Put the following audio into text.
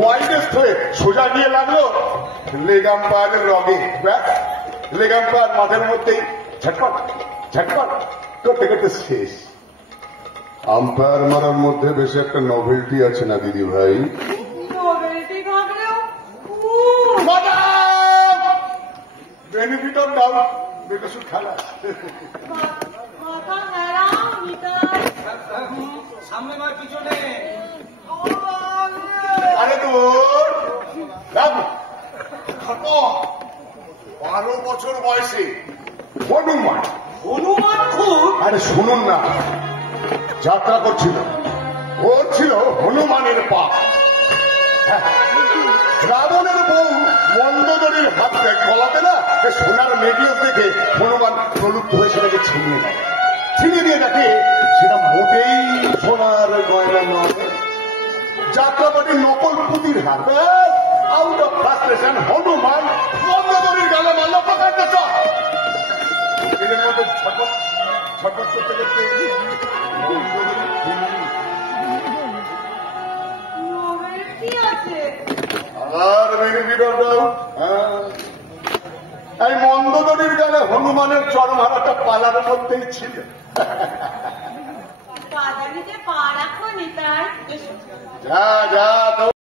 Widest হয়ে সোজা গিয়ে লাগলো লেগ আম্পায়ারের রগে। ব্যাস, লেগ আম্পায়ার মাঠের মধ্যেই ঝটপট ঝটপট করতে করতে শেষ। আম্পায়ার মারার মধ্যে বেশি একটা নভেলটি আছে না দিদি ভাই? বেনিফিট অফ ডাউট, বেকসুর খেলা। সামনে নয় পিছনে। আরে তোর 12 বছর বয়সে হনুমান খুব, আরে শুনুন না, যাত্রা করছিল, ওর ছিল হনুমানের পা। রাবণের বউ মন্দোদরীর হাতে গলাতে না সোনার নেকলেস দেখে হনুমান প্রলুব্ধ হয়ে সেটাকে ছিনিয়ে নেয়। ছিনিয়ে দিয়ে দেখে সেটা মোটেই সোনার গয়না নয়, যাত্রাপাটির নকল পুতির হার। আউট অফ ফ্রাস্ট্রেশন হনুমান মন্দোদরীর গালে মারল পকারটা চক। এদের মধ্যে ছটপট ছটপট করতে করতে আর বেনিফিট অফ ডাউট, এই মন্দোদরীর গালে হনুমানের চরমহারাটা পালার মধ্যেই ছিল। পা রাখো নিতাই। যা যা